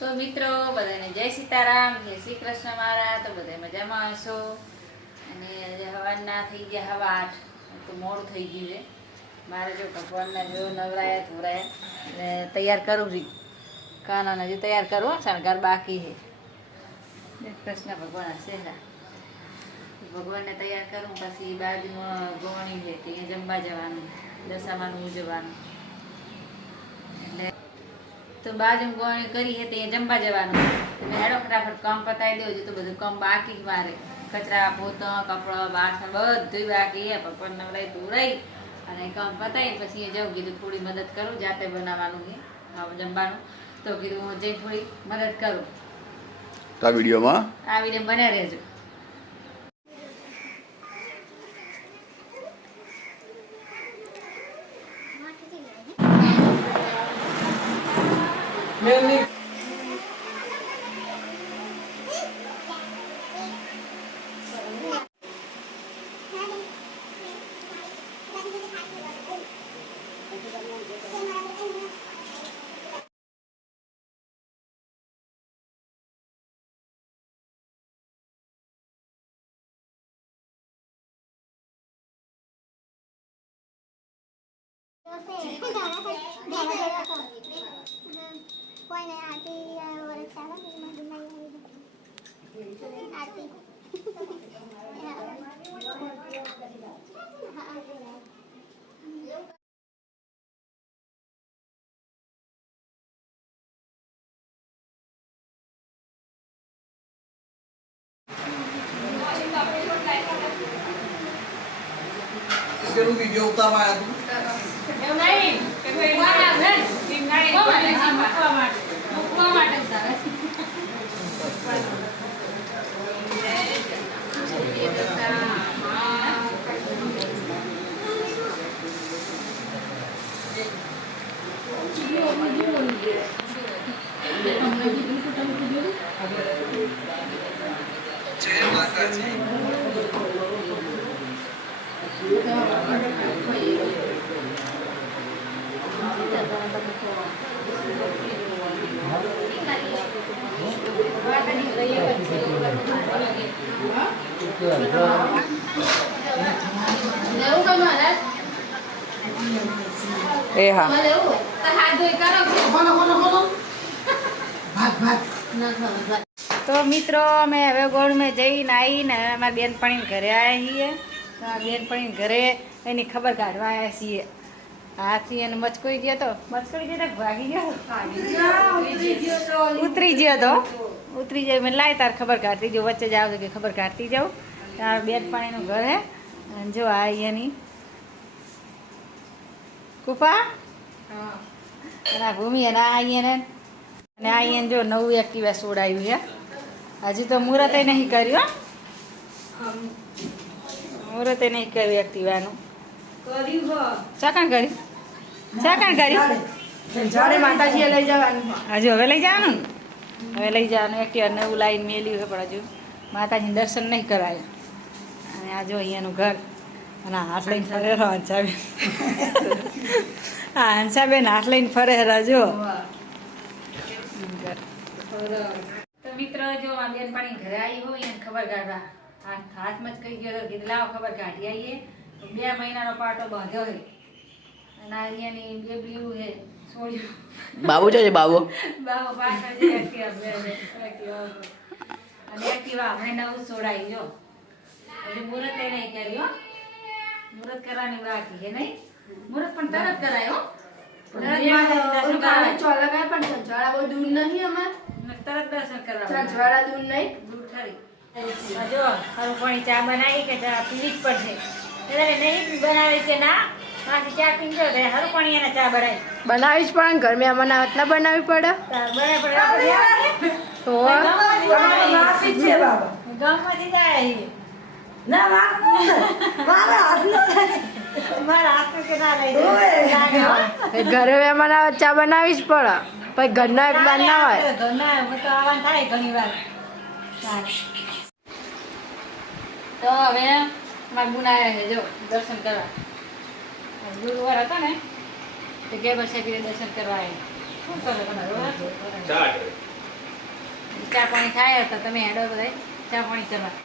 તો મિત્રો બધાને જય સીતારામ, જય શ્રી કૃષ્ણ મારા. તો બધા મજામાં હશો. અને હવાના થઈ ગયા હવા 8, તો મોડું થઈ ગયું છે મારે. જો ભગવાનના જો નવરાયા ધોરાયા અને તૈયાર કરું છું. કાનાને જો તૈયાર કરું, શણગાર બાકી છે. કૃષ્ણ ભગવાન હશે, ભગવાનને તૈયાર કરું. પછી બાજુમાં ગોણી છે, ત્યાં જમવા જવાનું, દશામાનું ઉજવવાનું. એટલે તો બાજુ ગોણી કરી છે તે જમવા જવાનું. તમે હેડો ફટાફટ કામ પતાવી દેજો. તો બધું કામ બાકી મારે, કચરા પોતા કપડા બાસણ બધું બાકી છે. ભગવાન નવરાઈ ધોરાઈ અને કામ પતાવી પછી જાઉં. કીધું થોડી મદદ કરું, જાતે બનાવવાનું છે જમવાનું. તો કીધું હું જઈને થોડી મદદ કરું. તો આ વિડીયો બન્યા રહેજો. વિડીયો ઉતારવા એ હા તો મિત્રો અમે હવે ગોળમાં જઈને આવીને અમારા બેનપણીને ઘરે આવ્યા છીએ. તો આ બેનપણીને ઘરે એની ખબર કાઢવા આવ્યા છીએ. હાથી એને મચકોઈ ગયો તો ભાગી ગયો, ઉતરી ગયો. મેં લાય તાર ખબર કાઢતી જાઉં, વચ્ચે જાવ કે ખબર કાઢતી જાઉં. તાર બેનપણીનું ઘર હે. જો આ એની કુપા અને આ ભૂમિ અને આ એને અને આ એને જો નવું એક્ટિવા છોડાયું છે. હજી તો મુહૂર્તે નહીં કર્યું. મુહૂર્તે નહીં કર્યું એક્ટિવાનું. ચાકણ કર્યું માતાજીએ લઈ જવાનું. હજુ હવે લઈ જવાનું એક્ટિવા નવું લાઈન મેલ્યું છે, પણ હજુ માતાજીને દર્શન નહીં કરાયા. અને આ જો અહીંયાનું ઘર અને હાથ લઈને ફરે હંસાબેન. હા હંસાબેન હાથ લઈને ફરે જો. તો મિત્રો જો આ બેનપણી ઘરે આવી હોય એને ખબર કાઢવા હાથમાં જ કહી ગયો, કીધું લાવો ખબર કાઢી આવીએ. 2 મહિનાનો પાટો બાંધ્યો છે અને અહીંયાની બેબીયું છે છોડ્યું. બાબુ છે બાબુ પાછળ જે એક્ટિવા અને એક્ટિવા અમે નવું છોડાવી. જો હજી મુહૂર્ત નહીં કર્યું. મુહૂર્ત કરવાની બાકી છે નહીં. મુહૂર્ત પણ તરત કરાયો. તરત દર્શન કરવા દૂર ખરી. જો હરુપણી ચા બનાવી કે ચા પીવી જ પડશે. નહીં બનાવી કે ના પાછી ચા પીવી જાય હરુપણી એને ચા બનાવી જ પડે. ઘર મેં બનાવત ના બનાવવી પડે. ગામમાંથી જાય ઘરે મહેમાન આવે ચા બનાવી જ પડે. પછી ઘરના એક બાર ના હોય. આવવાનું થાય ઘણી વાર. તો હવે મારા ગુણ આવ્યા છે જો દર્શન કરવા. ગુરુવાર હતો ને તો કે બસ દર્શન કરવા આવ્યા. શું કરો તમારું? ચા પાણી થાય તો તમે હેડો બધા ચા પાણી કરવા